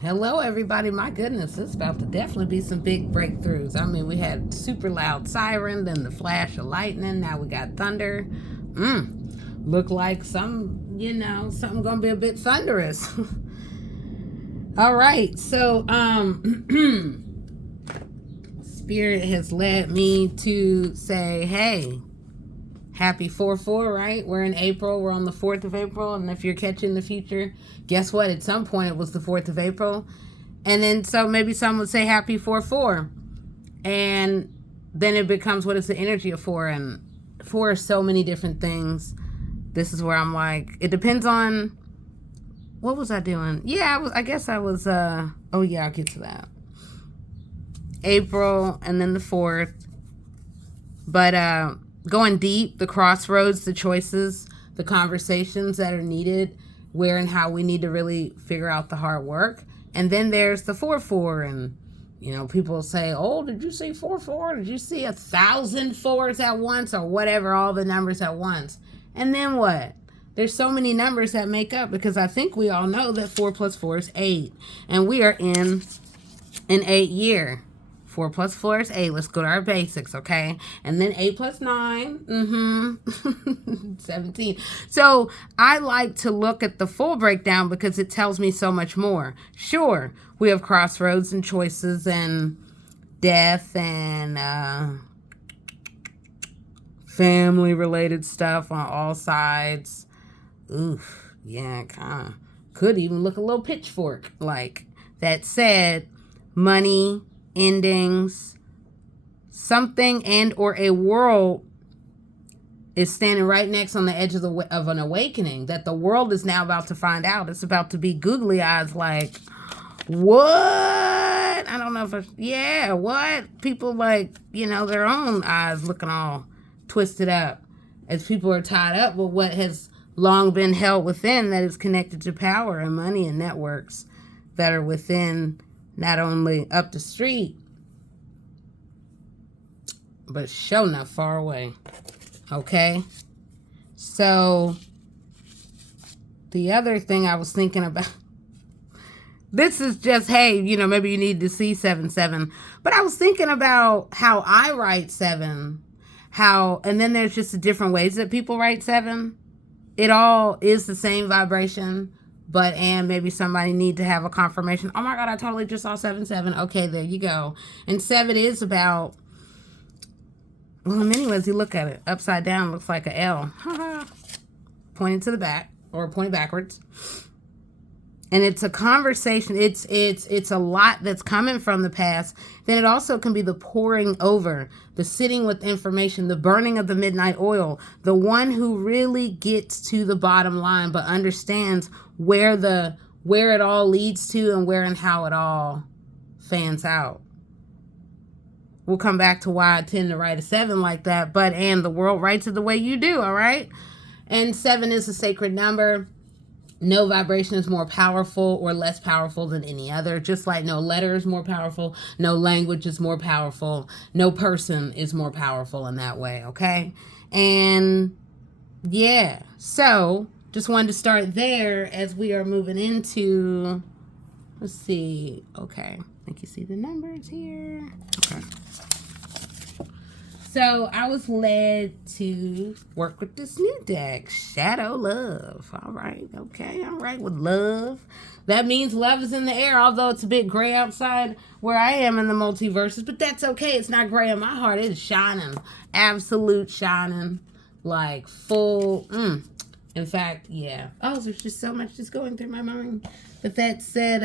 Hello, everybody. My goodness, it's about to definitely be some big breakthroughs. I mean, we had super loud siren, then the flash of lightning. Now we got thunder. Look like something gonna be a bit thunderous. All right, so Spirit has led me to say, hey, happy 4-4, right? We're in April. We're on the 4th of April. And if you're catching the future, guess what? At some point, it was the 4th of April. And then so maybe some would say happy 4-4. And then it becomes, what is the energy of 4? And 4 is so many different things. This is where I'm like, it depends on, what was I doing? Yeah, I guess I was, oh yeah, I'll get to that. April and then the 4th. But, going deep, the crossroads, the choices, the conversations that are needed, where and how we need to really figure out the hard work. And then there's the 4-4, and people say, oh, did you see 4-4? Did you see 1,000 fours at once, or whatever, all the numbers at once? And then what? There's so many numbers that make up, because I think we all know that 4 plus 4 is 8, and we are in an 8 year. 4 plus 4 is 8. Let's go to our basics, okay? And then 8 plus 9, 17. So I like to look at the full breakdown because it tells me so much more. Sure, we have crossroads and choices and death and family-related stuff on all sides. Oof, yeah, kind of. Could even look a little pitchfork. Like, that said, money, endings, something and or a world is standing right next on the edge of an awakening that the world is now about to find out. It's about to be googly eyes like, what? I don't know if what? People like, their own eyes looking all twisted up as people are tied up with what has long been held within, that is connected to power and money and networks that are within, not only up the street, but sure enough far away. Okay? So, the other thing I was thinking about, this is just, hey, maybe you need to see 7-7. But I was thinking about how I write 7. And then there's just the different ways that people write 7. It all is the same vibration. And maybe somebody need to have a confirmation. Oh my God, I totally just saw 7-7. Okay, there you go. And 7 is about, well, in many ways, you look at it, upside down looks like a L. Pointing to the back, or pointing backwards. And it's a conversation. It's a lot that's coming from the past. Then it also can be the pouring over, the sitting with information, the burning of the midnight oil, the one who really gets to the bottom line, but understands where it all leads to and where and how it all fans out. We'll come back to why I tend to write a 7 like that, and the world writes it the way you do, all right? And 7 is a sacred number. No vibration is more powerful or less powerful than any other. Just like no letter is more powerful, no language is more powerful, no person is more powerful in that way, okay? And yeah, so just wanted to start there as we are moving into, let's see, okay. I think you see the numbers here. Okay. So I was led to work with this new deck, Shadow Love. All right, okay, all right, with love. That means love is in the air, although it's a bit gray outside where I am in the multiverses, but that's okay. It's not gray in my heart. It's shining, absolute shining, like full. In fact, yeah. Oh, there's just so much just going through my mind. But that said,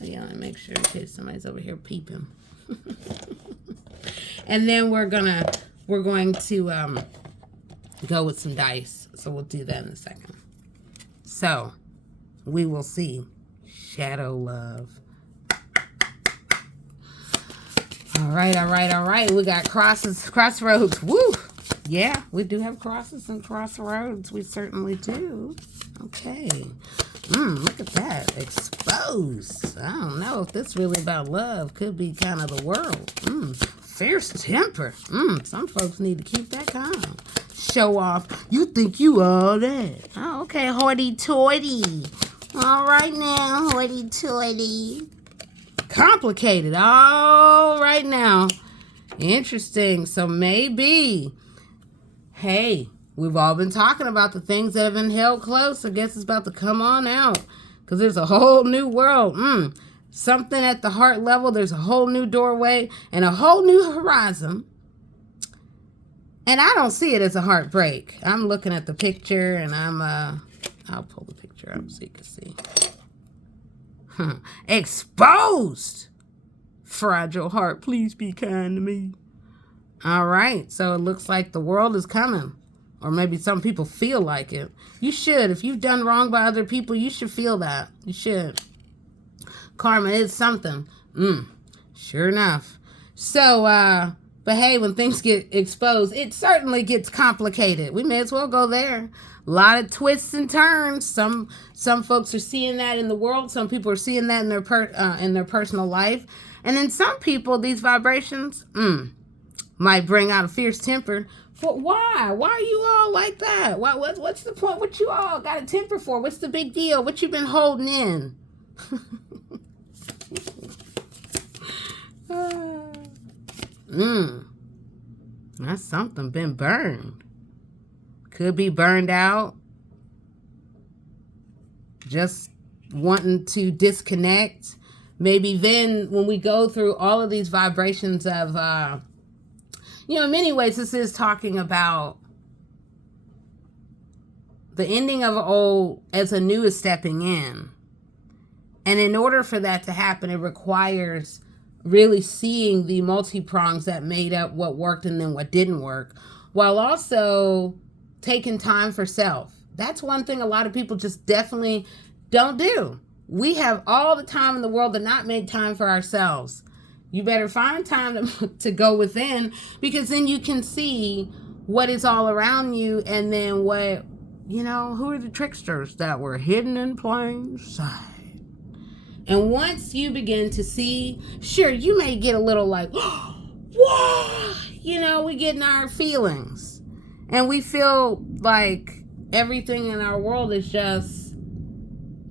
let me make sure in case somebody's over here peeping. And then we're going to go with some dice. So we'll do that in a second. So we will see Shadow Love. All right. We got crossroads. Woo! Yeah, we do have crosses and crossroads. We certainly do. Okay. Look at that. Exposed. I don't know if this really about love. Could be kind of the world. Fierce temper. Some folks need to keep that calm. Show off. You think you all that. Oh, okay. Hoity-toity. All right now, hoity-toity. Complicated. All right now. Interesting. So maybe, hey, we've all been talking about the things that have been held close. I guess it's about to come on out because there's a whole new world. Something at the heart level. There's a whole new doorway and a whole new horizon. And I don't see it as a heartbreak. I'm looking at the picture and I'll pull the picture up so you can see. Exposed. Fragile heart, please be kind to me. All right, so it looks like the world is coming. Or maybe some people feel like it. You should. If you've done wrong by other people, you should feel that. You should. Karma is something. Sure enough. So, but hey, when things get exposed, it certainly gets complicated. We may as well go there. A lot of twists and turns. Some folks are seeing that in the world. Some people are seeing that in their personal life. And then some people, these vibrations, might bring out a fierce temper. Why? Why are you all like that? What's the point? What you all got a temper for? What's the big deal? What you been holding in? That's something been burned. Could be burned out. Just wanting to disconnect. Maybe then when we go through all of these vibrations of, in many ways, this is talking about the ending of an old as a new is stepping in. And in order for that to happen, it requires really seeing the multi-prongs that made up what worked and then what didn't work, while also taking time for self. That's one thing a lot of people just definitely don't do. We have all the time in the world to not make time for ourselves. You better find time to go within, because then you can see what is all around you, and then what, who are the tricksters that were hidden in plain sight. And once you begin to see, sure, you may get a little like, whoa, we get in our feelings. And we feel like everything in our world is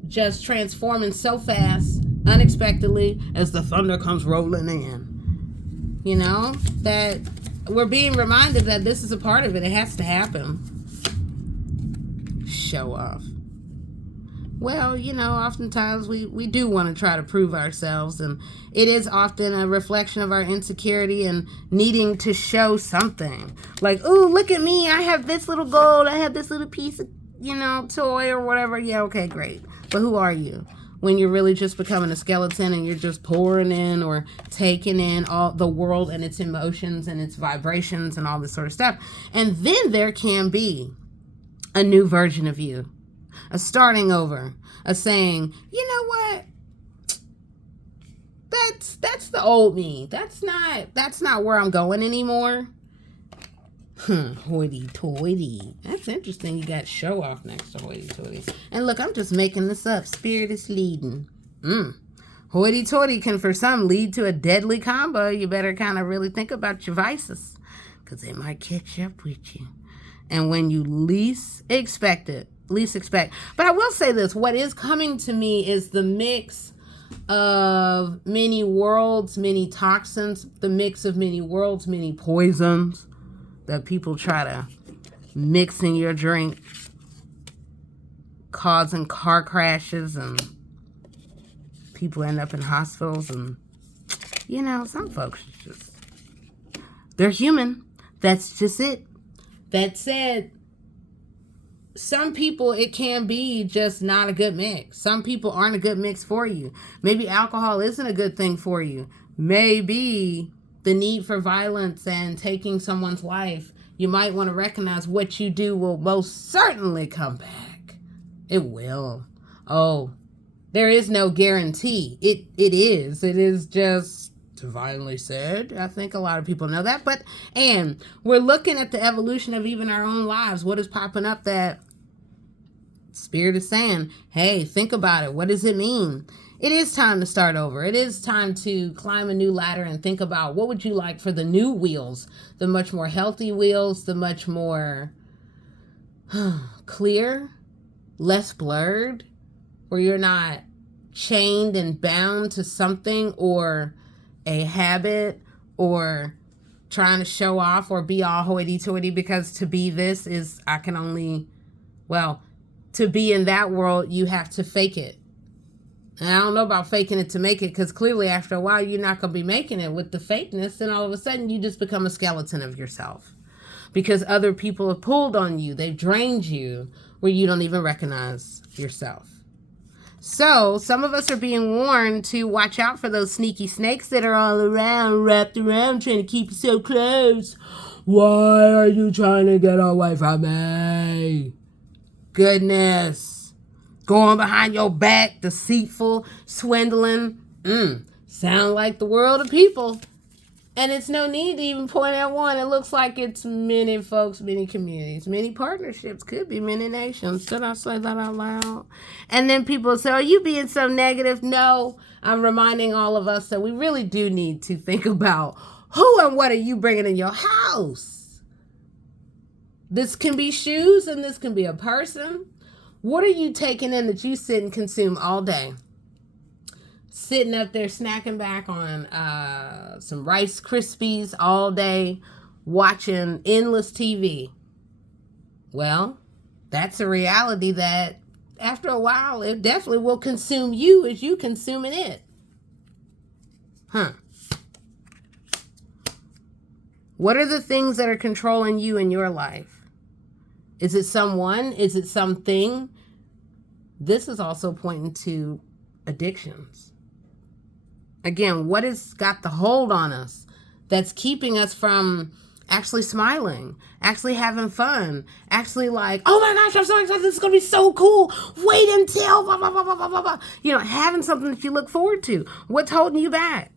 just transforming so fast, unexpectedly, as the thunder comes rolling in. That we're being reminded that this is a part of it. It has to happen. Show off. Well, oftentimes we do want to try to prove ourselves, and it is often a reflection of our insecurity and needing to show something. Like, ooh, look at me, I have this little gold, I have this little piece of, toy or whatever. Yeah, okay, great. But who are you? When you're really just becoming a skeleton and you're just pouring in or taking in all the world and its emotions and its vibrations and all this sort of stuff. And then there can be a new version of you. A starting over, a saying, you know what? That's the old me. That's not where I'm going anymore. Hoity-toity. That's interesting. You got show off next to hoity-toity. And look, I'm just making this up. Spirit is leading. Hoity-toity can for some lead to a deadly combo. You better kind of really think about your vices, because they might catch up with you. And when you least expect. But I will say this, what is coming to me is the mix of many worlds, many toxins, the mix of many worlds, many poisons that people try to mix in your drink, causing car crashes, and people end up in hospitals. And some folks they're human. That's just it. That said, some people, it can be just not a good mix. Some people aren't a good mix for you. Maybe alcohol isn't a good thing for you. Maybe the need for violence and taking someone's life, you might want to recognize what you do will most certainly come back. It will. Oh, there is no guarantee. It is just divinely said. I think a lot of people know that. And we're looking at the evolution of even our own lives. What is popping up that Spirit is saying, hey, think about it. What does it mean? It is time to start over. It is time to climb a new ladder and think about what would you like for the new wheels, the much more healthy wheels, the much more clear, less blurred, where you're not chained and bound to something or a habit or trying to show off or be all hoity-toity, because to be this is, to be in that world, you have to fake it. And I don't know about faking it to make it, because clearly after a while, you're not going to be making it with the fakeness. And all of a sudden, you just become a skeleton of yourself because other people have pulled on you. They've drained you where you don't even recognize yourself. So some of us are being warned to watch out for those sneaky snakes that are all around, wrapped around, trying to keep you so close. Why are you trying to get away from me? Goodness. Going behind your back, deceitful, swindling. Sound like the world of people. And it's no need to even point at one. It looks like it's many folks, many communities, many partnerships, could be many nations. Did I say that out loud? And then people say, are you being so negative? No, I'm reminding all of us that we really do need to think about who and what are you bringing in your house? This can be shoes and this can be a person. What are you taking in that you sit and consume all day? Sitting up there snacking back on some Rice Krispies all day, watching endless TV. Well, that's a reality that after a while, it definitely will consume you as you consuming it. What are the things that are controlling you in your life? Is it someone? Is it something? This is also pointing to addictions. Again, what has got the hold on us that's keeping us from actually smiling, actually having fun, actually like, oh my gosh, I'm so excited, this is going to be so cool. Wait until, blah, blah, blah, blah, blah, blah. Having something that you look forward to. What's holding you back?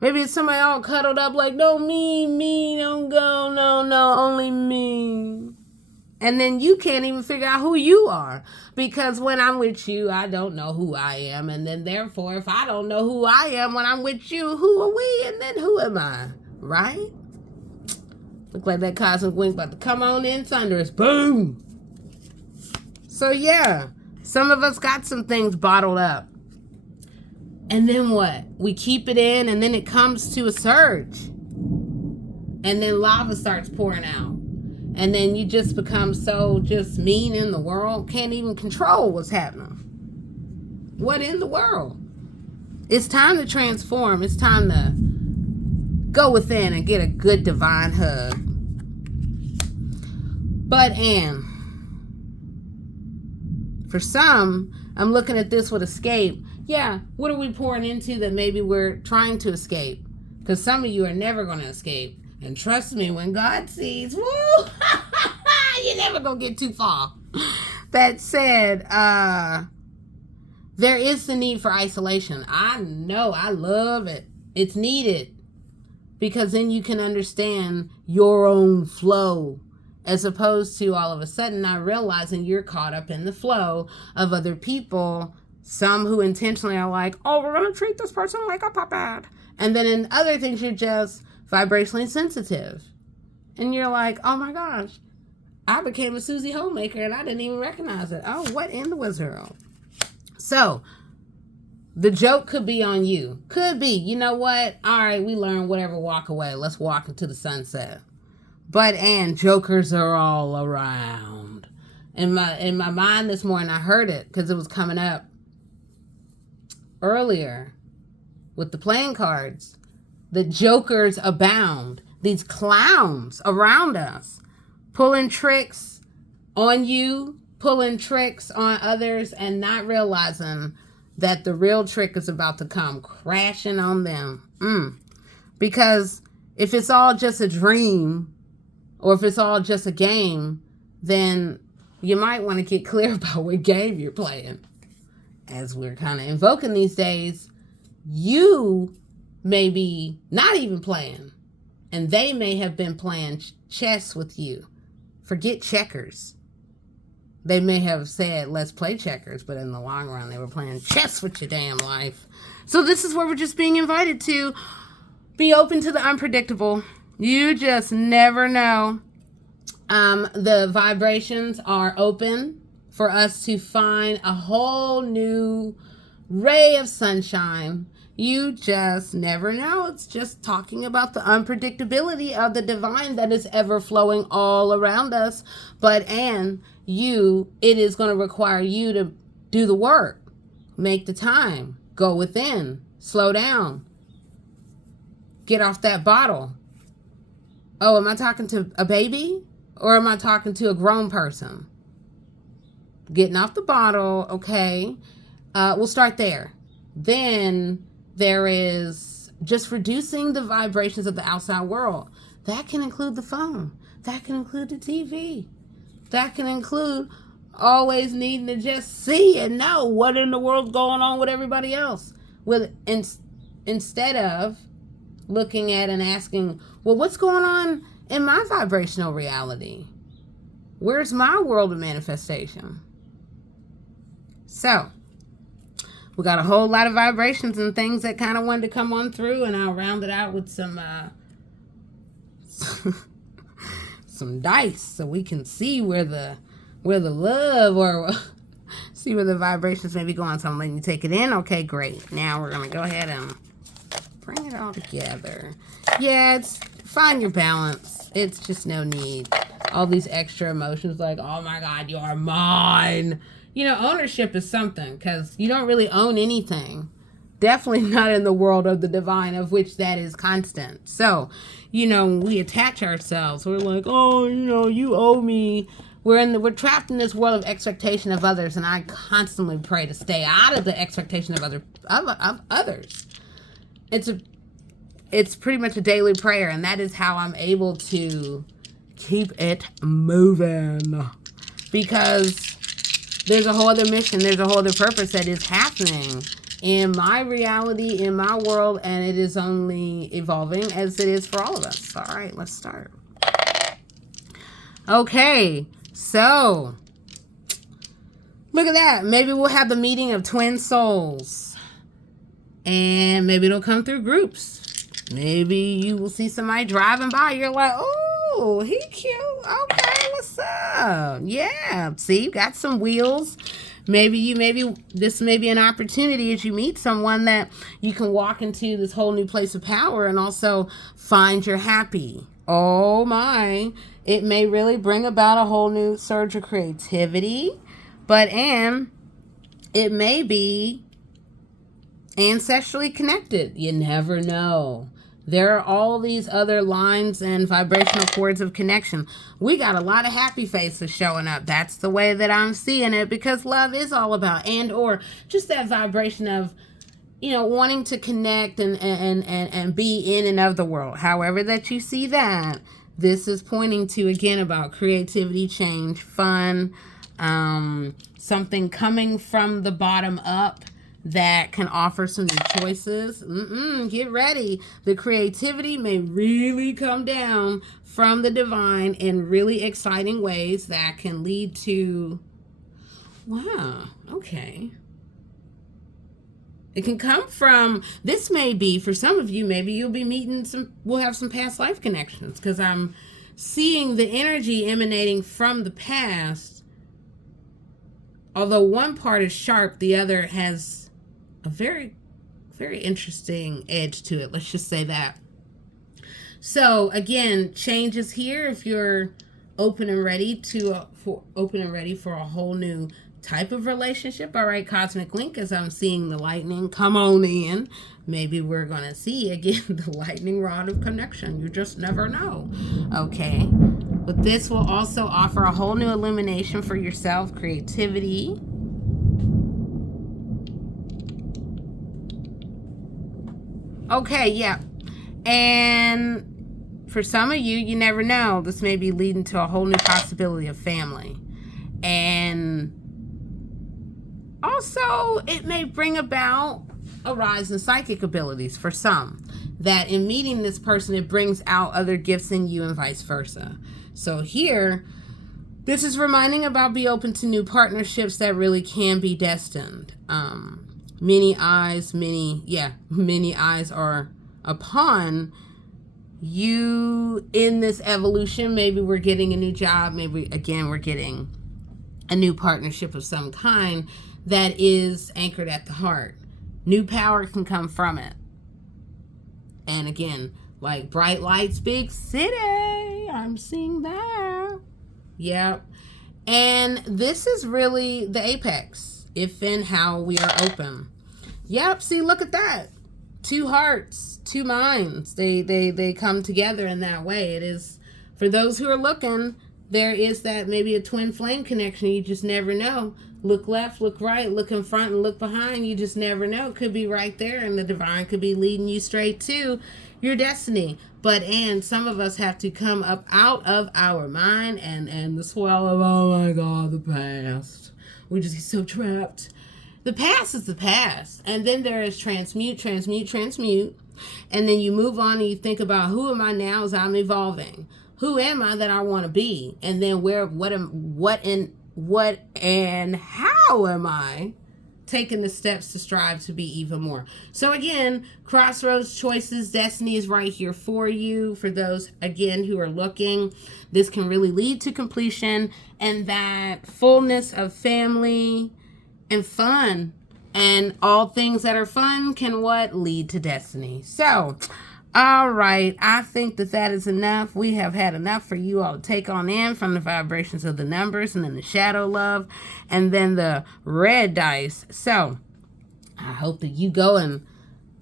Maybe it's somebody all cuddled up like, no, me, don't go, no, only me. And then you can't even figure out who you are, because when I'm with you, I don't know who I am. And then therefore, if I don't know who I am when I'm with you, who are we? And then who am I? Right? Look like that cosmic wing about to come on in thunderous. Boom. So yeah, some of us got some things bottled up. And then what? We keep it in, and then it comes to a surge. And then lava starts pouring out. And then you just become so just mean in the world, can't even control what's happening. What in the world? It's time to transform. It's time to go within and get a good divine hug. But, and for some, I'm looking at this with escape. Yeah, what are we pouring into that maybe we're trying to escape? Because some of you are never going to escape. And trust me, when God sees, woo, you're never going to get too far. That said, there is the need for isolation. I know, I love it. It's needed. Because then you can understand your own flow, as opposed to all of a sudden not realizing you're caught up in the flow of other people. Some who intentionally are like, oh, we're going to treat this person like a puppet. And then in other things, you're just vibrationally sensitive. And you're like, oh my gosh, I became a Susie Homemaker and I didn't even recognize it. Oh, what in the world? So, the joke could be on you. Could be. You know what? All right, we learned whatever, walk away. Let's walk into the sunset. But, and jokers are all around. In my mind this morning, I heard it because it was coming up earlier with the playing cards. The jokers abound. These clowns around us, pulling tricks on you, pulling tricks on others, and not realizing that the real trick is about to come crashing on them. Because if it's all just a dream, or if it's all just a game, then you might want to get clear about what game you're playing. As we're kind of invoking these days, you may be not even playing, and they may have been playing chess with you. Forget checkers. They may have said, let's play checkers, but in the long run, they were playing chess with your damn life. So this is where we're just being invited to be open to the unpredictable. You just never know. The vibrations are open for us to find a whole new ray of sunshine. You just never know. It's just talking about the unpredictability of the divine that is ever flowing all around us. It is going to require you to do the work, make the time, go within, slow down, get off that bottle. Oh, am I talking to a baby or am I talking to a grown person? Getting off the bottle, okay. We'll start there. Then there is just reducing the vibrations of the outside world. That can include the phone. That can include the TV. That can include always needing to just see and know what in the world's going on with everybody else. Instead of looking at and asking, well, what's going on in my vibrational reality? Where's my world of manifestation? So, we got a whole lot of vibrations and things that kind of wanted to come on through, and I'll round it out with some some dice so we can see where the love or see where the vibrations may be going. So I'm letting you take it in. Okay, great. Now we're gonna go ahead and bring it all together. Yeah, find your balance. It's just no need. All these extra emotions like, oh my God, you're mine. You know, ownership is something, because you don't really own anything. Definitely not in the world of the divine, of which that is constant. So, you know, when we attach ourselves, we're like, oh, you know, you owe me. We're trapped in this world of expectation of others, and I constantly pray to stay out of the expectation of others. It's pretty much a daily prayer, and that is how I'm able to keep it moving, because there's a whole other mission, there's a whole other purpose that is happening in my reality, in my world, and it is only evolving as it is for all of us. All right, let's start. Okay, so look at that. Maybe we'll have the meeting of twin souls, and maybe it'll come through groups. Maybe you will see somebody driving by. You're like, oh, he cute. Okay, what's up? Yeah, see, you got some wheels. This may be an opportunity as you meet someone that you can walk into this whole new place of power and also find your happy. Oh my, it may really bring about a whole new surge of creativity, and it may be ancestrally connected. You never know. There are all these other lines and vibrational cords of connection. We got a lot of happy faces showing up. That's the way that I'm seeing it, because love is all about, and or just that vibration of, you know, wanting to connect and be in and of the world. However that you see that, this is pointing to, again, about creativity, change, fun, something coming from the bottom up that can offer some new choices. Get ready. The creativity may really come down from the divine in really exciting ways that can lead to, wow, okay. It can come from, this may be, for some of you, maybe you'll be meeting we'll have some past life connections, because I'm seeing the energy emanating from the past. Although one part is sharp, the other has a very, very interesting edge to it. Let's just say that. So again, change is here if you're open and ready for a whole new type of relationship. All right, Cosmic Link, as I'm seeing the lightning come on in, maybe we're going to see again the lightning rod of connection. You just never know. Okay. But this will also offer a whole new illumination for yourself, creativity. Okay, yeah. And for some of you, you never know. This may be leading to a whole new possibility of family. And also, it may bring about a rise in psychic abilities for some. That in meeting this person, it brings out other gifts in you and vice versa. So here, this is reminding about be open to new partnerships that really can be destined. Many eyes are upon you in this evolution. Maybe we're getting a new job. Maybe, again, we're getting a new partnership of some kind that is anchored at the heart. New power can come from it. And again, like bright lights, big city. I'm seeing that. Yep. And this is really the apex, if and how we are open. Yep. See, look at that. Two hearts, two minds. They come together in that way. It is, for those who are looking, there is that maybe a twin flame connection. You just never know. Look left, look right, look in front, and look behind. You just never know. It could be right there, and the divine could be leading you straight to your destiny. And some of us have to come up out of our mind and the swell of, oh my God, the past. We just get so trapped. The past is the past. And then there is transmute, transmute, transmute. And then you move on and you think about, who am I now as I'm evolving? Who am I that I want to be? And then what and how am I taking the steps to strive to be even more? So again, crossroads, choices, destiny is right here for you. For those, again, who are looking, this can really lead to completion and that fullness of family and fun, and all things that are fun can lead to destiny. So, all right, I think that is enough. We have had enough for you all to take on in from the vibrations of the numbers, and then the shadow love, and then the red dice. So I hope that you go and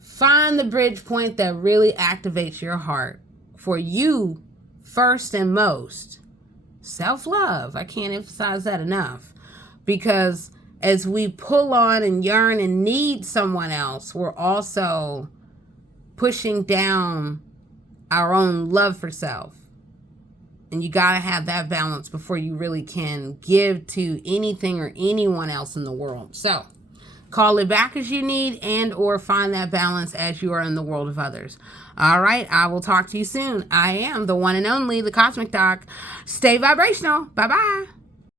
find the bridge point that really activates your heart. For you, first and most, self-love. I can't emphasize that enough, because as we pull on and yearn and need someone else, we're also pushing down our own love for self. And you got to have that balance before you really can give to anything or anyone else in the world. So call it back as you need, and or find that balance as you are in the world of others. All right, I will talk to you soon. I am the one and only, the Cosmic Doc. Stay vibrational. Bye-bye.